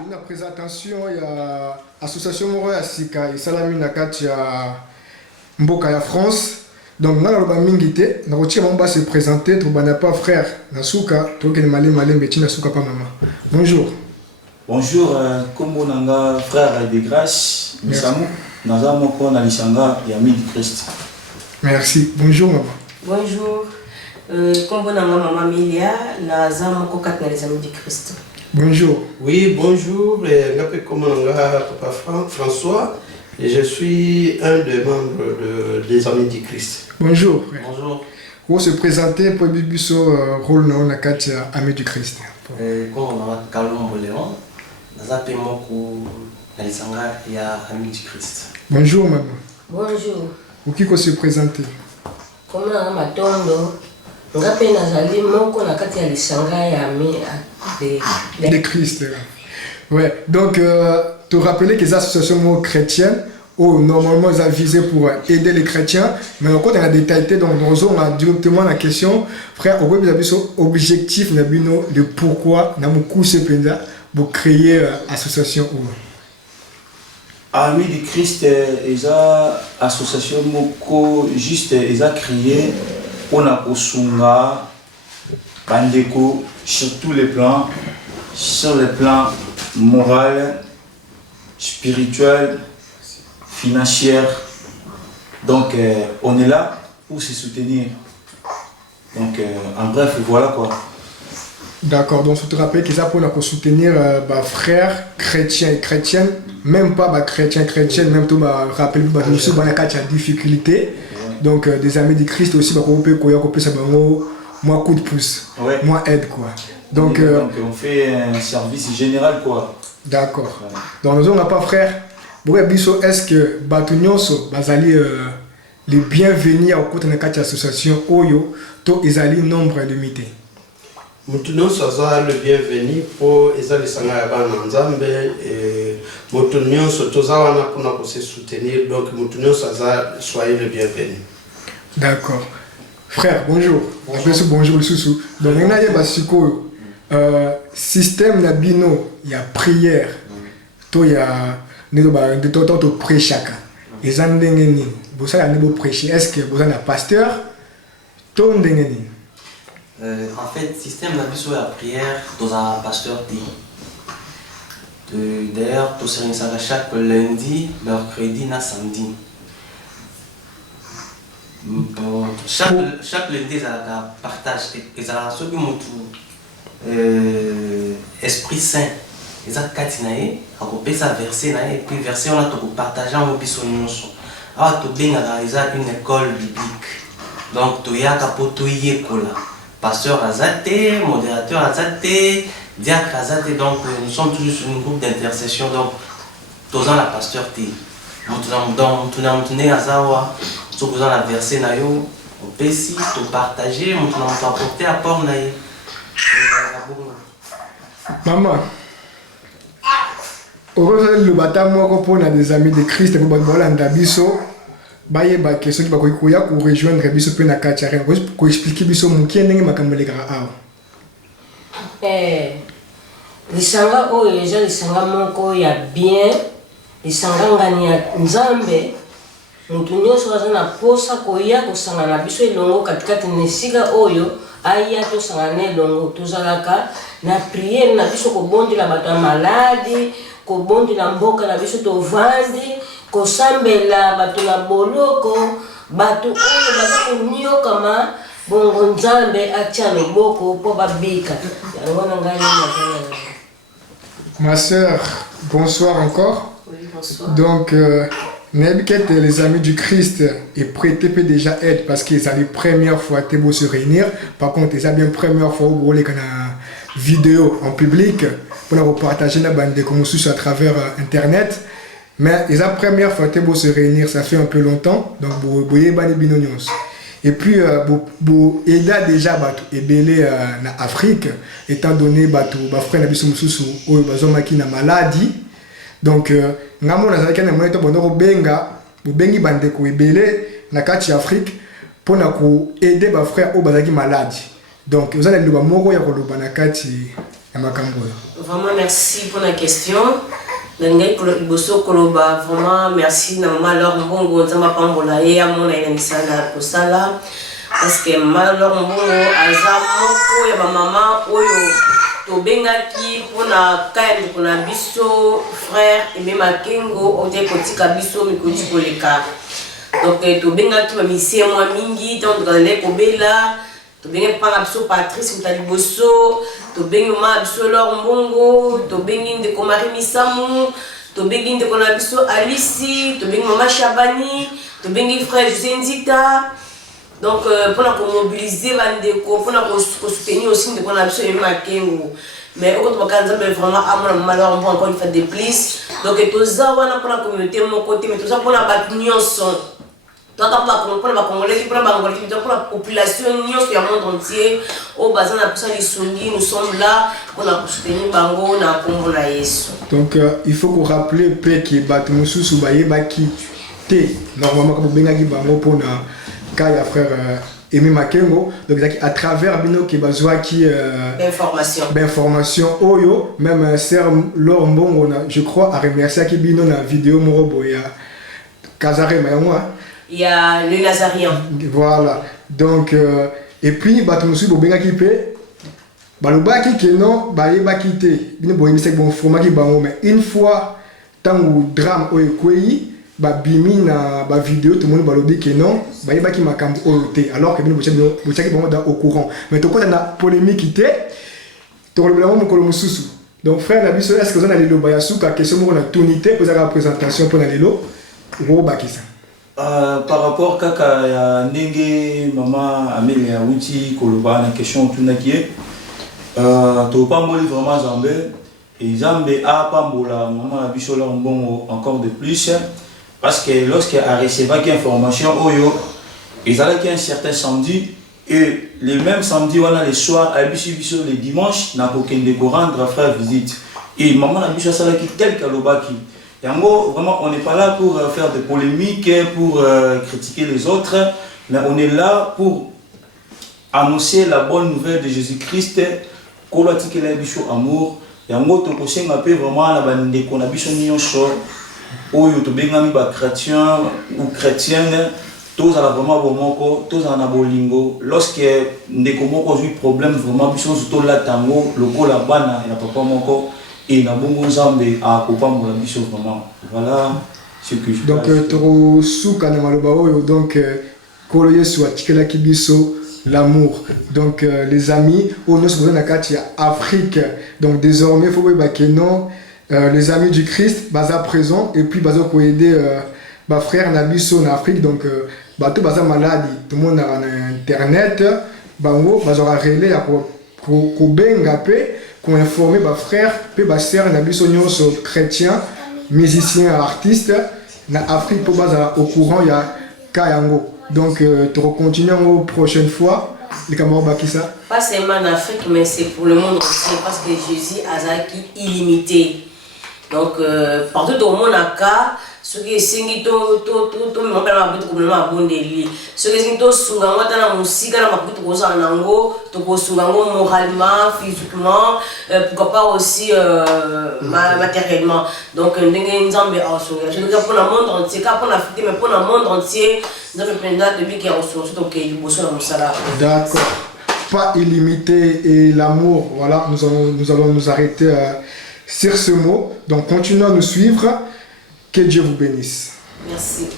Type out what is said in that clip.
Une présentation, il y a l'association Moroya Sika et Salami Nakati à Mboka ya France. Donc, nous avons mingité, nous avons se présenter, nous avons pas frère Nasuka, nous avons malé Betty Nasuka pas maman. Bonjour. Bonjour, comme on a frère de grâce, nous sommes dans l'Isanga et Ami du Christ. Merci. Bonjour maman. Bonjour. Comme on a maman Milia, nous sommes dans les Amis du Christ. Bonjour. Oui, bonjour. Je m'appelle Papa François et je suis un des membres des Amis du Christ. Bonjour. Bonjour. Pour se présenter, pour Bibiso rôle dans la carte Amis du Christ. Comme on a Kalombo Léon, nous avons Alisanga et Amis du Christ. Bonjour maman. Bonjour. Pour qui se présenter? Comme on a Matondo, nous avons de Christ. Ouais. Donc, te rappeler que les associations chrétiennes, normalement, elles ont visé pour aider les chrétiens, mais encore dans la détaillé, donc on a directement la question, frère, on a objectif de pourquoi nous avons couché pour créer l'association. Amis du Christ, les associations juste, ils ont créé, on a Osunga, Bandeko, sur tous les plans, sur le plan moral, spirituel, financier. Donc on est là pour se soutenir. Donc en bref, voilà quoi. D'accord, donc je te rappelle qu'ils apprennent à soutenir frères chrétiens et chrétiennes, même pas chrétiens, même tout rappel aussi la difficulté. Donc des amis du Christ aussi moi coup de pouce, ouais. Moi aide quoi. Donc on fait un service général quoi. D'accord. Ouais. Donc nous on n'a pas frère. Est-ce que Batunyonso bazali les bienvenus au côté de la association Oyo to ezali nombre limité. Mutunionso aza le bienvenu pour ezali sanga ya bana nzambe et mutunionso toza wana pona ko se soutenir, donc mutunionso aza soyez le bienvenu. D'accord. Frère, bonjour. Bonjour le sous. Donc on a basiko système na bino il y a prière. To il y a de to prêchaka. Les andengeni, vous savez nebo prêcher. Est-ce que vous avez un pasteur? To ndengeni. En fait, système la plus la prière, dans un pasteur dit. D'ailleurs, tout ça chaque lundi, mercredi, et samedi. Chaque lundi, il y a un partage. Il y a Esprit Saint. Il y a 4 naïs, il y a verset, et puis verset, on a tout partagé en option. Alors, il y a une école biblique. Donc, il y a une école. Pasteur Azate, modérateur Azate, diacre Azate, donc nous sommes toujours sur un groupe d'intercession, donc tous la pasteur T. Nous avons Azawa, nous avons la verset Nayo, on peut ici, tout partager, nous avons apporté à port Naye. Maman, heureusement le bâtiment qu'on a des amis de Christ, pour Bagola Ndabiso. Baye ba question qui ba koya ko rejoindre biso pe na katia ko expliquer biso mukie ndenge makambo lekaka awa. Lisanga oyo eza lisanga moko ya bien, lisanga ngani ya nzambe. Mutu nyonso aza na posa koya kosanga na biso elongo katikati nesika oyo aya tosanga na elongo tozalaka na prière na biso kobondela bato ya maladi, kobondela mboka na biso tovandi. Kosambela bato na boloko bato oyo baza konyoka bongo nzambe atia loboko po babika yango na ngai na. Ma sœur, bonsoir encore. Oui, bonsoir. Donc Nebket les amis du Christ et prêté peut déjà aide parce que c'est la première fois que vous se réunir. Par contre, c'est bien première fois où vous voulez qu'on a vidéo en public pour vous partager la bande de communication à travers internet. Mais la première fois que vous se réunir, ça fait un peu longtemps, donc vous voyez les binonions. Et puis, vous aidez déjà et belé en Afrique, étant donné que vous frère Nabiso Mususu, ou une maladie. Donc, nous avons bengi bandeko ebele na kati Afrique pour aider les frères au bazaki maladie. Donc, vous allez le moko ya koloba na kati ya makambo. Vraiment merci pour la question. Nangai Bosso Koloba, vraiment merci na maman leur mbongo nzamba pambola ye amona ina misala kosala parce que malheur mbongo aza moko ya ba mama oyo to bengaki pona kaende pona biso frère et même Makengo ote kotika biso mikoti koleka. Donc to bengaki ba misie moi mingi tant dans les kobela to bengi panga biso Patrice Mutali Bosso, to bengi ma biso Laure Mbongo, to bengi ndeko Marie Misamu, to bengi ndeko na biso Alice, to bengi mama Chabani, to bengi frère José Nzita. Donc pour mobiliser bandeko, pour soutenir aussi ndeko na biso Emma Makengo. Mais au contraire, quand on vraiment à mon malheur, on va encore une fois de plus. Donc tout ça on a pour la communauté mon côté, mais tout ça pour la battre son. Pour la Congolais, pour la population du monde entier, au bassin de la Songi, nous sommes là pour soutenir Bango, pour la Yesu. Donc il faut qu'on rappelle que Batumusu Soubaye Bakité, normalement, comme Bengagi Bango pour na Kaya frère Emi Makengo, donc à travers Bino qui bazwa qui information Oyo, même Sir Laure Mbongo, je crois, à remercier qui Bino na vidéo Moroboya Kazare Mayamwa. Il y a le Nazarien. Voilà. Donc, et puis, Batumusu Bobenga qui paie. Balobaki que non, Baye Bakité. Bien bon, il bon format qui bango, mais une fois, tant ou drame ou ekweyi, bimi na ba vidéo, tout le monde balobi que non, Baye Baki makambo oyote. Alors que bien bochaki bango au courant. Mais tout quoi na polémique qui était, tout le monde mokolo mususu. Donc frère Nabiso, est-ce que vous avez le bayasuka question mo na tonité pour la présentation pour na lelo, ou bakisa. Par rapport à Nenge, maman Amélia Outi, Koloba, la question tunaki, tu pas moli vraiment Zambé et Zambé a pas mola maman Abisola bon encore de plus parce que lorsqu'il a reçu quelques informations Oyo, ils allaient un certain samedi et le même samedi on a le soir à Biso le dimanche n'a aucun de rendre frère visite et maman Abisola ça qui tel Kalobaki. Et en gros, vraiment, on n'est pas là pour faire des polémiques, pour critiquer les autres, mais on est là pour annoncer la bonne nouvelle de Jésus-Christ, qu'on a dit qu'il a un amour. Et en gros, on a vraiment la bande qu'on a bichon nyonso, ou yoto bengami ba chrétien ou chrétienne, tous à la vraiment bon moko, tous en abolingo. Lorsque ndeko moko a eu problème vraiment bichon surtout la tango, le ko la bana et la papa moko. Et na bongo Nzambe a kopambo la biso vraiment. Voilà ce que je donc toro suka na maloba oyo donc kolo Yesu atikela kibiso l'amour. Donc les amis, on nous sommes na kati ya Afrique. Donc désormais il faut que non les amis du Christ baza présent et puis baza ko aider ba frère na biso na Afrique donc bato baza maladie, tout le monde a internet, bango baza relais ya ko benga pe qu'on informer mes frères, mes sœurs, mes chrétiens, musiciens, artistes, na Afrique pour baser au courant il y a Kayango. Donc tu continues aux prochaines fois les camarades Bakissa. Pas seulement en Afrique mais c'est pour le monde entier parce que Jésus a zaki illimité. Donc partout au monde a cas ce qui est singi to me rappelle ma petite comme ma bonne délire. Ce qui est singi to sungango tana musique na ma petite cosa nango to ko sungango moralement, physiquement, pourquoi pas aussi matériellement. Donc ndenge nzambe a sunga. Je veux dire pour le monde entier, pas pour l'Afrique mais pour le monde entier, nzambe penda depuis qu'il a reçu donc il bosse dans musala. D'accord. Pas illimité et l'amour, voilà, nous allons nous arrêter sur ce mot. Donc continuez à nous suivre. Que Dieu vous bénisse. Merci.